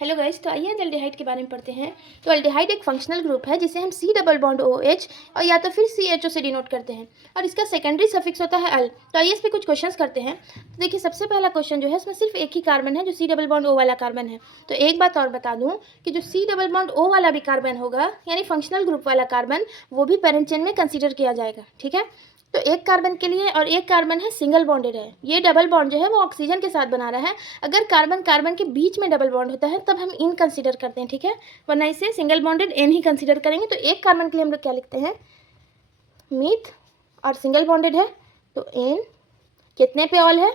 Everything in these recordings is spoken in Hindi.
हेलो गाइस, तो आइए एल्डिहाइड के बारे में पढ़ते हैं। तो एल्डिहाइड एक फंक्शनल ग्रुप है जिसे हम C double bond O H और या तो फिर सी एच ओ से डिनोट करते हैं और इसका सेकेंडरी सफिक्स होता है अल। तो आइए इस पर कुछ क्वेश्चंस करते हैं। तो देखिए, सबसे पहला क्वेश्चन जो है इसमें सिर्फ एक ही कार्बन है जो सी डबल बॉन्ड ओ वाला कार्बन है। तो एक बात और बता दूं कि जो सी डबल बॉन्ड ओ वाला भी कार्बन होगा यानी फंक्शनल ग्रुप वाला कार्बन, वो भी पेरेंट चेन में कंसिडर किया जाएगा। ठीक है, तो एक कार्बन के लिए और एक कार्बन है सिंगल बॉन्डेड है। ये डबल बॉन्ड जो है वो ऑक्सीजन के साथ बना रहा है। अगर कार्बन कार्बन के बीच में डबल बॉन्ड होता है तब हम इन कंसीडर करते हैं, ठीक है, वरना इसे सिंगल बॉन्डेड एन ही कंसीडर करेंगे। तो एक कार्बन के लिए हम लोग क्या लिखते हैं, मीथ, और सिंगल बॉन्डेड है तो एन कितने पे ऑल है,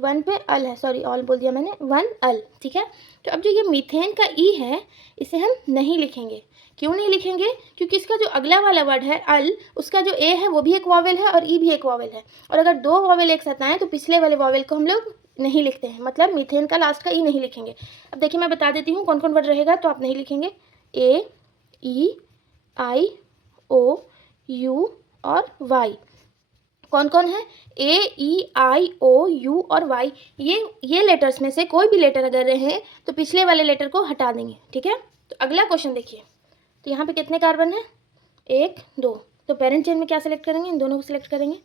1 पे अल है, सॉरी ऑल बोल दिया मैंने, 1 अल। ठीक है, तो अब जो ये मीथेन का ई है इसे हम नहीं लिखेंगे। क्यों नहीं लिखेंगे? क्योंकि इसका जो अगला वाला वर्ड है अल, उसका जो ए है वो भी एक वॉवेल है और ई भी एक वॉवेल है, और अगर दो वॉवेल एक साथ आए तो पिछले वाले वॉवेल को हम लोग नहीं लिखते हैं, मतलब मीथेन का लास्ट का ई नहीं लिखेंगे। अब देखिए मैं बता देती हूँ कौन कौन वर्ड रहेगा, तो आप नहीं लिखेंगे। ए, ई, आई, ओ, यू और वाई। कौन कौन है? ए, ई, आई, ओ, यू और वाई। ये लेटर्स में से कोई भी लेटर अगर रहे तो पिछले वाले लेटर को हटा देंगे। ठीक है, तो अगला क्वेश्चन देखिए। तो यहाँ पे कितने कार्बन है? 1, 2। तो पेरेंट चेन में क्या सिलेक्ट करेंगे? इन दोनों को सिलेक्ट करेंगे।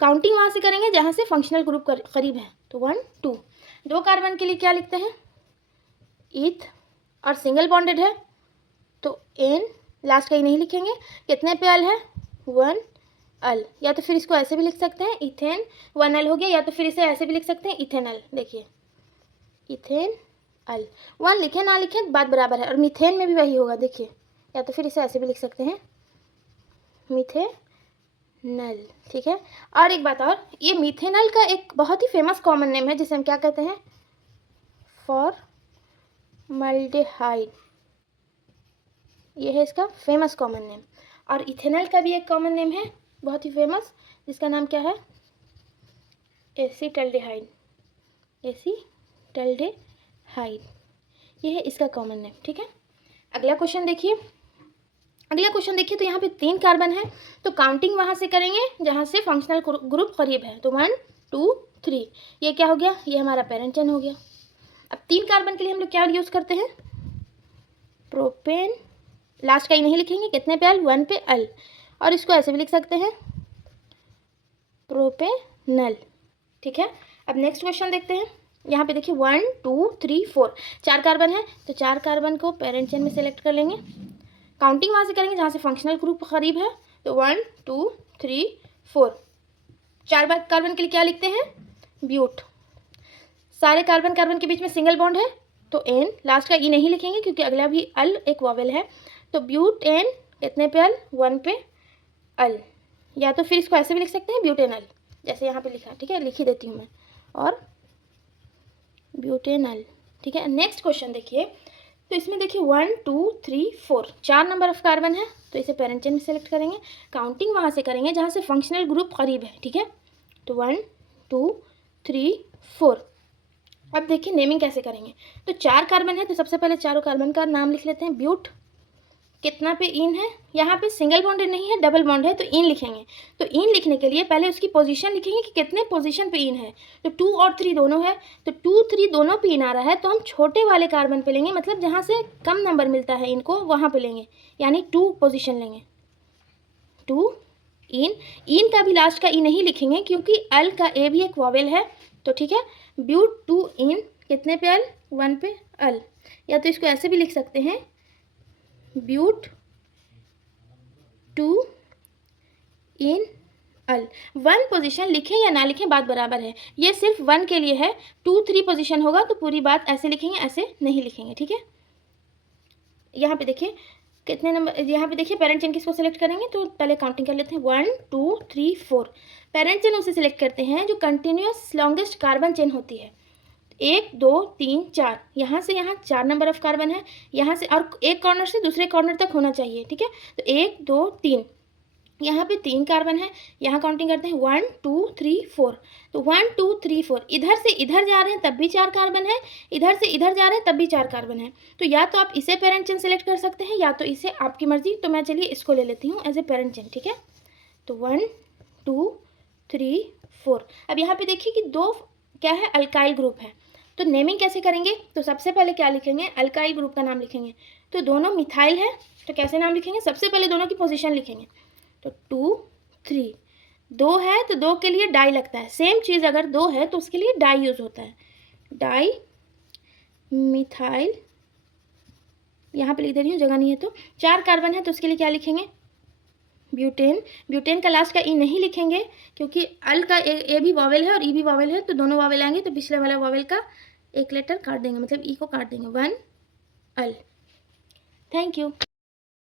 काउंटिंग वहाँ से करेंगे जहाँ से फंक्शनल ग्रुप करीब है। तो 1, 2। दो कार्बन के लिए क्या लिखते हैं? ईथ, और सिंगल बॉन्डेड है तो एन, लास्ट का ही नहीं लिखेंगे। कितने पे अल है? 1 अल। या तो फिर इसको ऐसे भी लिख सकते हैं, इथेन 1 अल हो गया, या तो फिर इसे ऐसे भी लिख सकते हैं, इथेनल। देखिए इथेन अल, 1 लिखे ना लिखे बात बराबर है, और मीथेन में भी वही होगा। देखिए, या तो फिर इसे ऐसे भी लिख सकते हैं, मीथेनल। ठीक है, और एक बात और, ये मीथेनल का एक बहुत ही फेमस कॉमन नेम है जिसे हम क्या कहते हैं? फॉर्मल्डिहाइड। ये है इसका फेमस कॉमन नेम। और इथेनल का भी एक कॉमन नेम है बहुत ही फेमस, जिसका नाम क्या है? एसीटल्डिहाइड। एसीटल्डिहाइड, ये है इसका कॉमन नेम। ठीक है, अगला क्वेश्चन देखिए। तो यहाँ पे 3 कार्बन है, तो काउंटिंग वहाँ से करेंगे जहाँ से फंक्शनल ग्रुप करीब है। तो 1, 2, 3। ये क्या हो गया? ये हमारा पेरेंट चेन हो गया। अब 3 कार्बन के लिए हम लोग क्या यूज़ करते हैं? प्रोपेन, लास्ट का ही नहीं लिखेंगे। कितने पे अल? 1 पे अल, और इसको ऐसे भी लिख सकते हैं, प्रोपेनल। ठीक है, अब नेक्स्ट क्वेश्चन देखते हैं। यहाँ पे देखिए 1, 2, 3, 4 4 कार्बन है, तो 4 कार्बन को पेरेंट चेन में सेलेक्ट कर लेंगे। काउंटिंग वहाँ से करेंगे जहाँ से फंक्शनल ग्रुप करीब है। तो 1, 2, 3, 4। 4 कार्बन के लिए क्या लिखते हैं? ब्यूट। सारे कार्बन कार्बन के बीच में सिंगल बॉन्ड है तो एन, लास्ट का ई नहीं लिखेंगे क्योंकि अगला भी अल एक वॉवेल है। तो ब्यूट एन, कितने पे अल? 1 पे अल। या तो फिर इसको ऐसे भी लिख सकते हैं, ब्यूटेनल, जैसे यहाँ पे लिखा। ठीक है, लिख ही देती हूँ मैं, और ब्यूटेनल। ठीक है, नेक्स्ट क्वेश्चन देखिए। तो इसमें देखिए 1, 2, 3, 4 4 नंबर ऑफ कार्बन है, तो इसे पेरेंट चेन में सेलेक्ट करेंगे। काउंटिंग वहाँ से करेंगे जहाँ से फंक्शनल ग्रुप करीब है। ठीक है, तो 1, 2, 3, 4। अब देखिए नेमिंग कैसे करेंगे। तो 4 कार्बन है, तो सबसे पहले चारों कार्बन का नाम लिख लेते हैं। ब्यूट, कितना पे इन है? यहाँ पे सिंगल बॉन्डेड नहीं है, डबल बॉन्ड है, तो इन लिखेंगे। तो इन लिखने के लिए पहले उसकी पोजीशन लिखेंगे कि कितने पोजीशन पे इन है। तो 2 और 3 दोनों है, तो 2, 3 दोनों पे इन आ रहा है, तो हम छोटे वाले कार्बन पे लेंगे, मतलब जहाँ से कम नंबर मिलता है इनको वहाँ पे लेंगे, यानी 2 पोजिशन लेंगे। 2 इन का भी लास्ट का ई नहीं लिखेंगे क्योंकि अल का ए भी एक वॉवेल है। तो ठीक है, ब्यूट 2 इन, कितने पे अल? 1 पे अल। या तो इसको ऐसे भी लिख सकते हैं, ब्यूट 2 इन अल। 1 पोजीशन लिखें या ना लिखें बात बराबर है, ये सिर्फ 1 के लिए है। 2, 3 पोजीशन होगा तो पूरी बात ऐसे लिखेंगे, ऐसे नहीं लिखेंगे। ठीक है, यहाँ पे देखिए कितने नंबर, यहाँ पे देखिए पेरेंट चेन किसको सेलेक्ट करेंगे, तो पहले काउंटिंग कर लेते हैं। 1, 2, 3, 4। पेरेंट चेन उसे सिलेक्ट करते हैं जो कंटिन्यूस लॉन्गेस्ट कार्बन चेन होती है। 1, 2, 3, 4, यहाँ से यहाँ 4 नंबर ऑफ कार्बन है, यहाँ से और एक कॉर्नर से दूसरे कॉर्नर तक होना चाहिए। ठीक है, तो 1, 2, 3, यहाँ पे 3 कार्बन है, यहाँ काउंटिंग करते हैं 1, 2, 3, 4। तो 1, 2, 3, 4, इधर से इधर जा रहे हैं तब भी 4 कार्बन है, इधर से इधर जा रहे हैं तब भी 4 कार्बन है। तो या तो आप इसे पेरेंट चेन सेलेक्ट कर सकते हैं या तो इसे, आपकी मर्जी। तो मैं चलिए इसको ले लेती हूँ एज ए पेरेंट चेन। ठीक है, तो 1, 2, 3, 4। अब यहाँ पे देखिए कि 2 क्या है? अल्काइल ग्रुप है, तो नेमिंग कैसे करेंगे, तो सबसे पहले क्या लिखेंगे, अल्काइल ग्रुप का नाम लिखेंगे। तो दोनों मिथाइल है तो कैसे नाम लिखेंगे, सबसे पहले दोनों की पोजीशन लिखेंगे। तो 2 3, 2 है तो 2 के लिए डाई लगता है, सेम चीज़ अगर 2 है तो उसके लिए डाई यूज़ होता है, डाई मिथाइल, यहाँ पे लिख दे रही हूँ जगह नहीं है तो। 4 कार्बन है तो उसके लिए क्या लिखेंगे, ब्यूटेन। ब्यूटेन का लास्ट का ई नहीं लिखेंगे क्योंकि अल का ए भी वॉवेल है और ई भी वॉवेल है, तो दोनों वॉवेल आएंगे तो पिछले वाला वॉवेल का एक लेटर काट देंगे, मतलब ई को काट देंगे, 1 अल। Thank you.